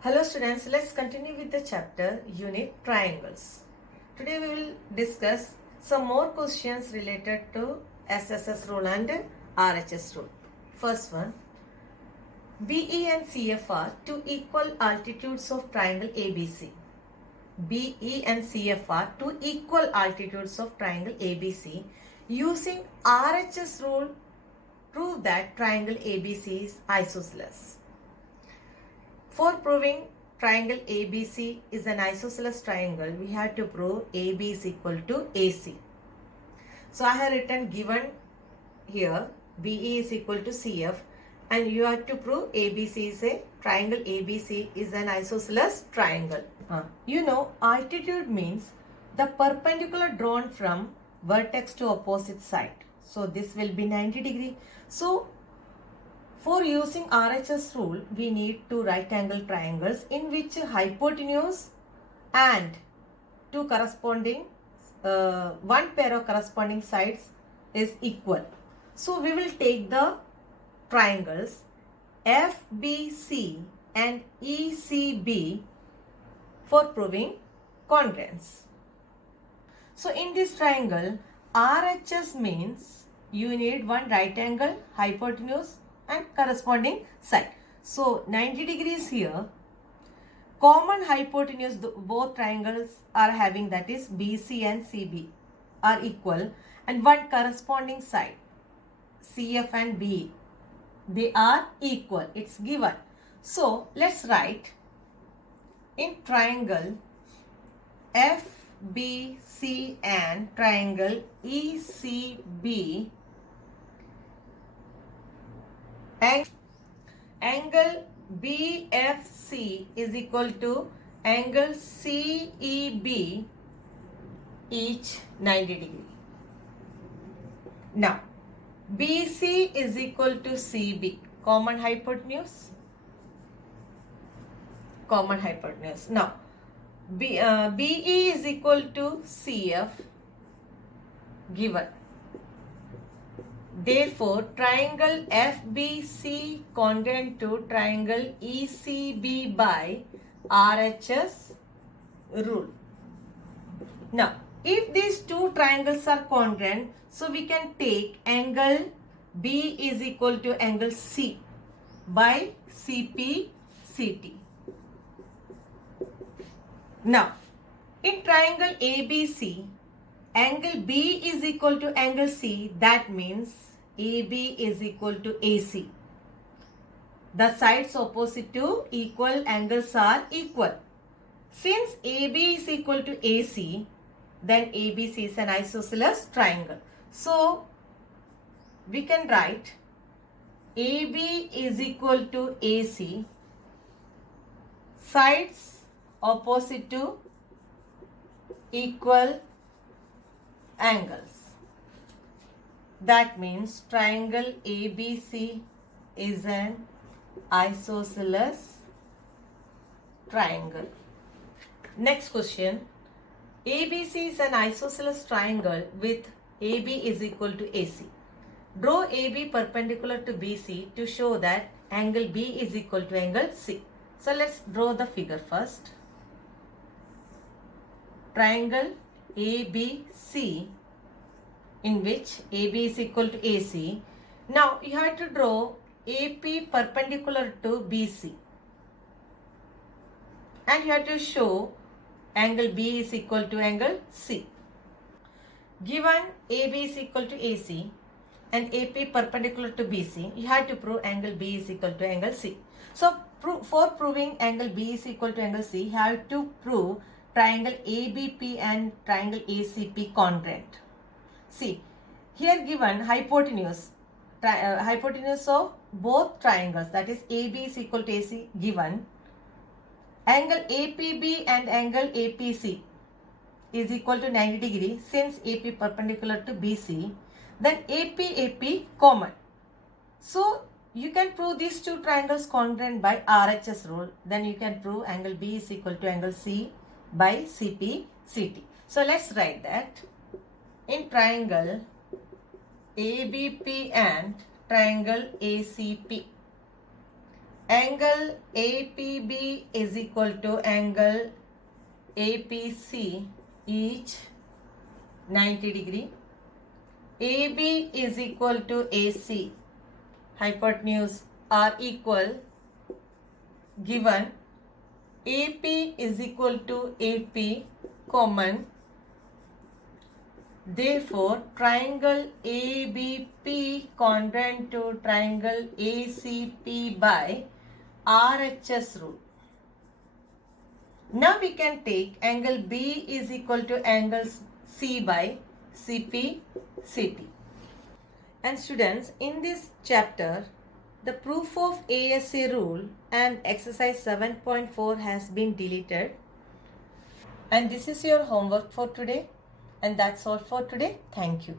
Hello students, let's continue with the chapter unit triangles. Today we will discuss some more questions related to SSS rule and RHS rule. First one, BE and CF are two equal altitudes of triangle ABC. BE and CF are two equal altitudes of triangle ABC. Using RHS rule, prove that triangle ABC is isosceles. For proving triangle ABC is an isosceles triangle, we have to prove AB is equal to AC. So I have written given here BE is equal to CF and you have to prove ABC is a triangle ABC is an isosceles triangle. You know, altitude means the perpendicular drawn from vertex to opposite side. So this will be 90 degree. So for using RHS rule, we need two right angle triangles in which hypotenuse and two corresponding, one pair of corresponding sides is equal. So we will take the triangles FBC and ECB for proving congruence. So in this triangle, RHS means you need one right angle, hypotenuse and corresponding side. So 90 degrees here. Common hypotenuse both triangles are having, that is BC and CB are equal, and one corresponding side CF and BE, they are equal. It's given. So let's write in triangle FBC and triangle ECB, angle BFC is equal to angle CEB, each 90 degree. Now BC is equal to CB, common hypotenuse. Now BE is equal to CF, given. Therefore, triangle FBC congruent to triangle ECB by RHS rule. Now, if these two triangles are congruent, so we can take angle B is equal to angle C by CP CT. Now, in triangle ABC, angle B is equal to angle C, that means AB is equal to AC. The sides opposite to equal angles are equal. Since AB is equal to AC, then ABC is an isosceles triangle. So, we can write AB is equal to AC, sides opposite to equal angles. That means triangle ABC is an isosceles triangle. Next question. ABC is an isosceles triangle with AB is equal to AC. Draw AB perpendicular to BC to show that angle B is equal to angle C. So let's draw the figure first. Triangle ABC, in which AB is equal to AC. Now you have to draw AP perpendicular to BC and you have to show angle B is equal to angle C. Given AB is equal to AC and AP perpendicular to BC, you have to prove angle B is equal to angle C. So for proving angle B is equal to angle C, you have to prove triangle ABP and triangle ACP congruent. See, here given hypotenuse, hypotenuse of both triangles, that is AB is equal to AC, given. Angle APB and angle APC is equal to 90 degree, since AP perpendicular to BC, then AP common. So you can prove these two triangles congruent by RHS rule. Then you can prove angle B is equal to angle C by CP CT. So let's write that. In triangle ABP and triangle ACP, angle APB is equal to angle APC, each 90 degree. AB is equal to AC, hypotenuse are equal, given AP is equal to AP, common. Therefore, triangle ABP congruent to triangle ACP by RHS rule. Now we can take angle B is equal to angle C by CP, CT. And students, in this chapter, the proof of ASA rule and exercise 7.4 has been deleted. And this is your homework for today. And that's all for today. Thank you.